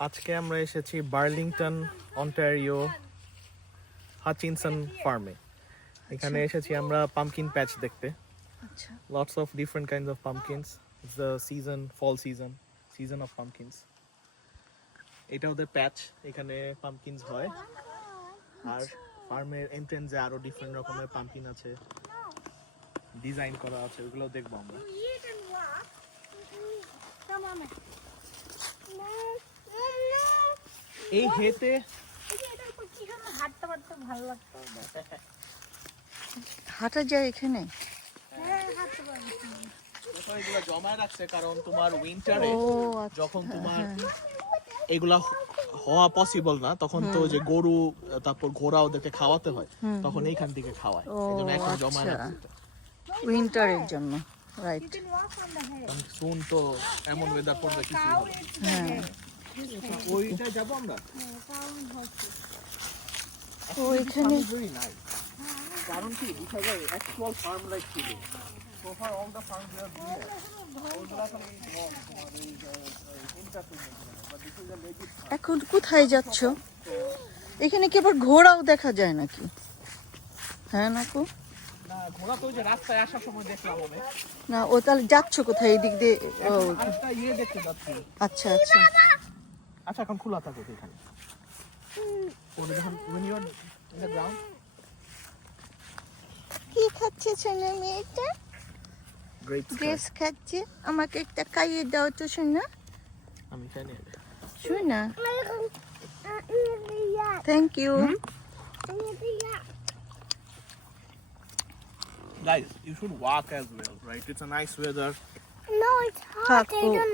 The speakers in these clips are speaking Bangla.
আজকে আমরা এসেছি বার্লিংটন অন্টারিও হাচিনসন ফার্মে এখানে এসেছি আমরা পামকিন প্যাচ দেখতে আচ্ছা lots of different kinds of pumpkins the season fall season season of pumpkins এটা ওদের প্যাচ এখানে পামকিনস হয় আর ফার্মের এন্ট্রেন্সে আরও ডিফারেন্ট রকমের পামকিন আছে ডিজাইন করা আছে ওগুলো দেখব আমরা এই হেতে হাঁটা যায় এখানে? হ্যাঁ হাঁটতে পারব কোথাও এগুলো জমায় রাখছে কারণ তোমার উইন্টারে আচ্ছা। যখন তোমার এগুলা হওয়া পসিবল না তখন তো যে গরু তারপর ঘোড়া ওদেরকে খাওয়াতে হয় তখন এইখান থেকে খাওয়ায়। এই এখন আচ্ছা। উইন্টারের জন্য রাইট শুন তো এমন ওয়েদার পড়বে কিছু হ্যাঁ। ওইটা যাব আমরা. কারণ কি ছিল। So far all the farms we have এই এই. এখন কোথায় যাচ্ছ? এখানে কি আবার ঘোড়াও দেখা যায় নাকি? হ্যাঁ নাকু না ঘোড়া তো যে রাস্তায় আসার সময় দেখলাম না ও তাহলে যাচ্ছ কোথায়? এদিক দিয়ে ও আরেকটা ইয়ে আচ্ছা আচ্ছা। আচ্ছা এখন খোলা থাকে এখানে ওটা যখন when you are in the ground কি খাচ্ছে সোনা মেয়েটা grapes গ্রেপস খাচ্ছে আমাকে একটা খাইয়ে দাও তো সোনা আমি খাই যাই। সোনা thank you guys you should walk as well right it's a nice weather No, it's hot. Taco. I don't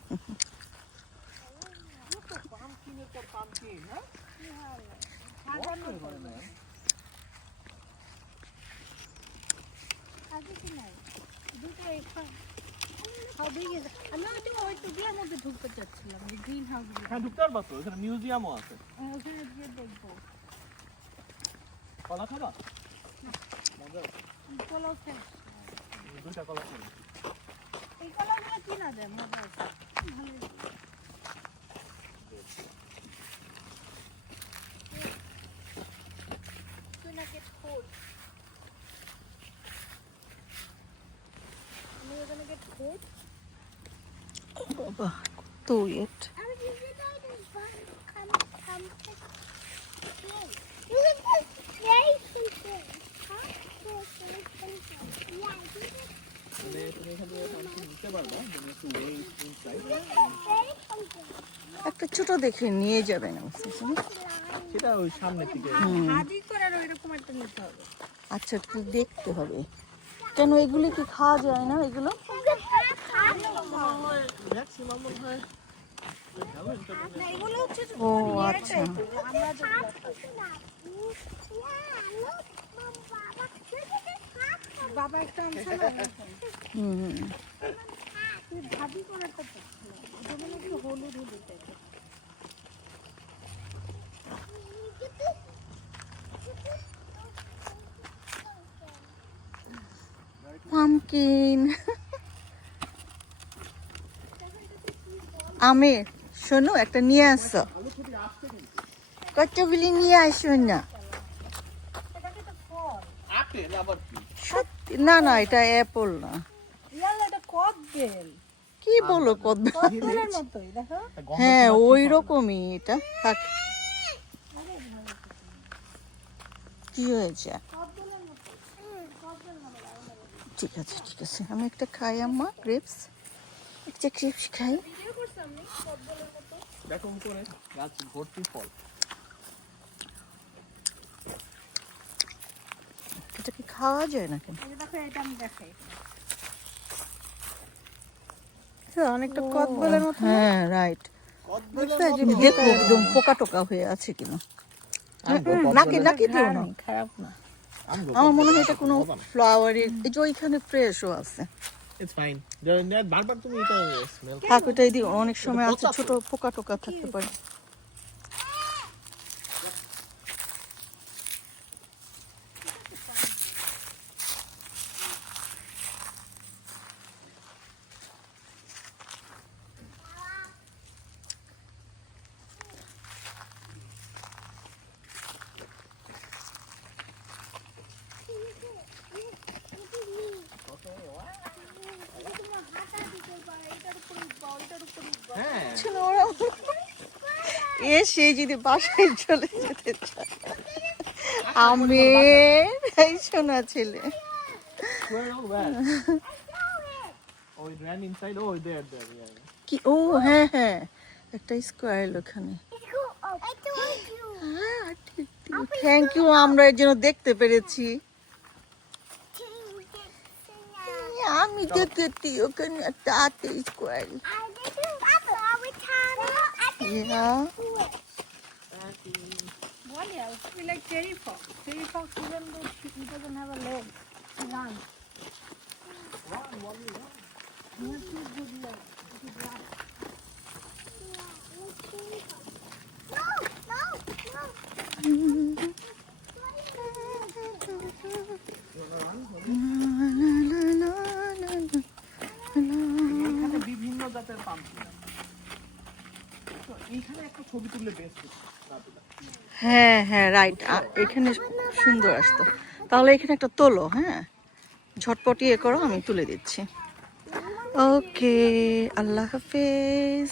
big is it? আমি হয়তো ওই মধ্যে ঢুকতে চাচ্ছিলাম গ্রিন হাউস হ্যাঁ ঢুকতে পারবা তো? মিউজিয়ামও আছে ওখানে গিয়ে দেখব কলা খাবা? মজা কলা শেষ দুইটা কলা খাবে। এই কলাগুলো কিনা যায়, মজা আছে ভালোই পারবা মানে একটু ছোট দেখে নিয়ে যাবেন। সেটা ওই সামনে থেকে হাজি করার ওইরকম একটা নিতে হবে। আচ্ছা একটু দেখতে হবে। কেন এগুলো কি খাওয়া যায় না এগুলো ম্যাক্সিমাম মনে হয় না এগুলো হচ্ছে যে ও আচ্ছা। বাবা একটা হুম ভাবি মানে হলুদ হলুদ টাইপের আমের, শোনো, একটা নিয়ে আসো। কতগুলি নিয়ে আসো না? সত্যি? না না, এটা অ্যাপল না। কি বলো কত কদবেলের হ্যাঁ ওই রকমই এটা। থাক। কি হয়েছে? কদবেল ঠিক আছে ঠিক আছে। আমি একটা খাই, আম্মা গ্রেপস একটা গ্রেপস খাই। দেখো উপরে। গাছ ভর্তি ফল। এটা কি খাওয়া যায় না কেন এই যে দেখো এটা আমি দেখাই। অনেকটা কদবেলের মতো। হ্যাঁ রাইট দেখো একদম পোকা টোকা হয়ে আছে কিনা। নাকি নাকি দিও না। খারাপ না। আমার মনে হয় এটা কোনো ফ্লাওয়ারের এই যে ওইখানে ফ্রেশও আছে। ইটস ফাইন বারবার তুমি এটা স্মেল অনেক সময় আছে ছোট পোকা টোকা থাকতে পারে হ্যাঁ ছিল ওরা এসে যদি বাসায় চলে যেতে চায়। আমি এই শোনা ছেলে. কি ও হ্যাঁ হ্যাঁ। একটা স্কোয়ার ওখানে। থ্যাংক ইউ আমরা এর জন্য দেখতে পেরেছি। আমি দেখেছি ওখানে একটা square One What else? We like cherry Fox. Cherry Fox, even though she, he doesn't have a leg, he runs. Run, what do you want? He has two good legs. He could run. No, no, no. হ্যাঁ হ্যাঁ রাইট এখানে সুন্দর আসতো। তাহলে এখানে একটা তোলো হ্যাঁ? ঝটপটি এ করো, আমি তুলে দিচ্ছি। ওকে আল্লাহ হাফেজ।